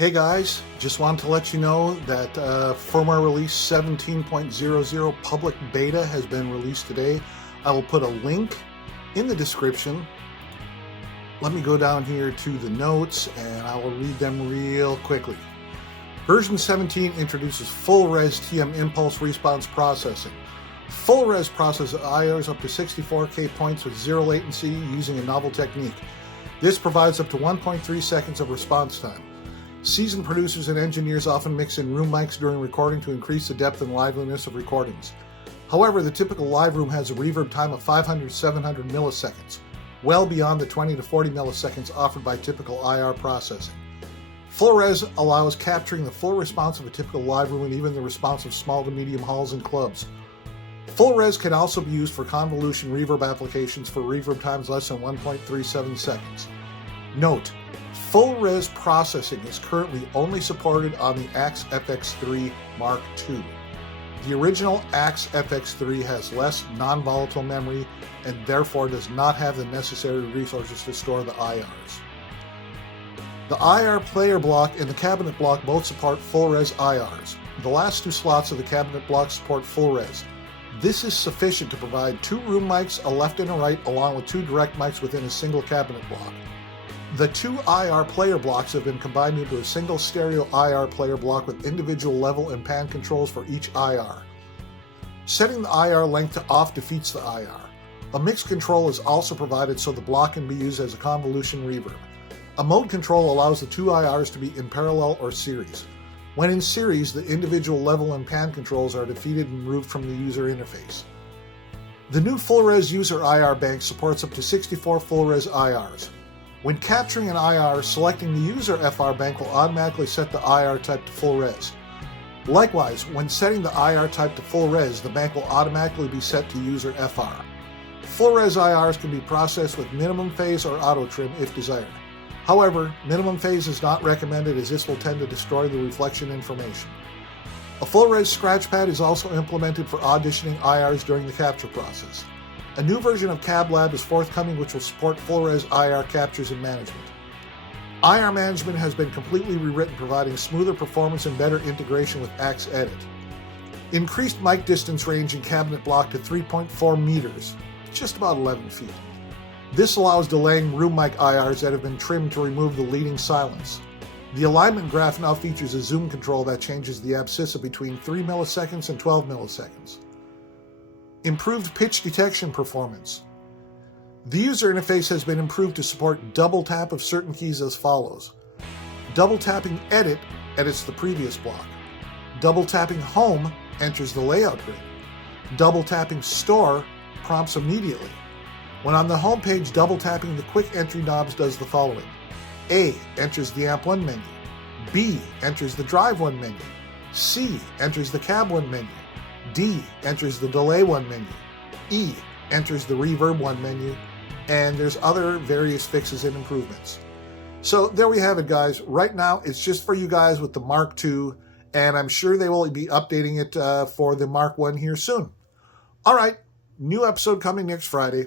Hey guys, just wanted to let you know that firmware release 17.00 public beta has been released today. I will put a link in the description. Let me go down here to the notes and I will read them real quickly. Version 17 introduces full-res TM impulse response processing. Full-res processes IRs up to 64K points with zero latency using a novel technique. This provides up to 1.3 seconds of response time. Seasoned producers and engineers often mix in room mics during recording to increase the depth and liveliness of recordings. However, the typical live room has a reverb time of 500-700 milliseconds, well beyond the 20 to 40 milliseconds offered by typical IR processing. Full-res allows capturing the full response of a typical live room and even the response of small to medium halls and clubs. Full-res can also be used for convolution reverb applications for reverb times less than 1.37 seconds. Note: full-res processing is currently only supported on the AXE FX3 Mark II. The original AXE FX3 has less non-volatile memory and therefore does not have the necessary resources to store the IRs. The IR player block and the cabinet block both support full-res IRs. The last two slots of the cabinet block support full-res. This is sufficient to provide two room mics, a left and a right, along with two direct mics within a single cabinet block. The two IR player blocks have been combined into a single stereo IR player block with individual level and pan controls for each IR. Setting the IR length to off defeats the IR. A mix control is also provided so the block can be used as a convolution reverb. A mode control allows the two IRs to be in parallel or series. When in series, the individual level and pan controls are defeated and removed from the user interface. The new full-res user IR bank supports up to 64 full-res IRs. When capturing an IR, selecting the user FR bank will automatically set the IR type to full res. Likewise, when setting the IR type to full res, the bank will automatically be set to user FR. Full res IRs can be processed with minimum phase or auto trim if desired. However, minimum phase is not recommended as this will tend to destroy the reflection information. A full res scratch pad is also implemented for auditioning IRs during the capture process. A new version of CabLab is forthcoming which will support full-res IR captures and management. IR management has been completely rewritten, providing smoother performance and better integration with AXE Edit. Increased mic distance range in cabinet block to 3.4 meters, just about 11 feet. This allows delaying room mic IRs that have been trimmed to remove the leading silence. The alignment graph now features a zoom control that changes the abscissa between 3 milliseconds and 12 milliseconds. Improved pitch detection performance. The user interface has been improved to support double tap of certain keys as follows. Double tapping Edit edits the previous block. Double tapping Home enters the layout grid. Double tapping Store prompts immediately. When on the home page, double tapping the quick entry knobs does the following. A enters the Amp 1 menu. B enters the Drive 1 menu. C enters the Cab 1 menu. D enters the Delay 1 menu. E enters the Reverb 1 menu. And there's other various fixes and improvements. So there we have it, guys. Right now, it's just for you guys with the Mark II, and I'm sure they will be updating it for the Mark I here soon. All right, new episode coming next Friday.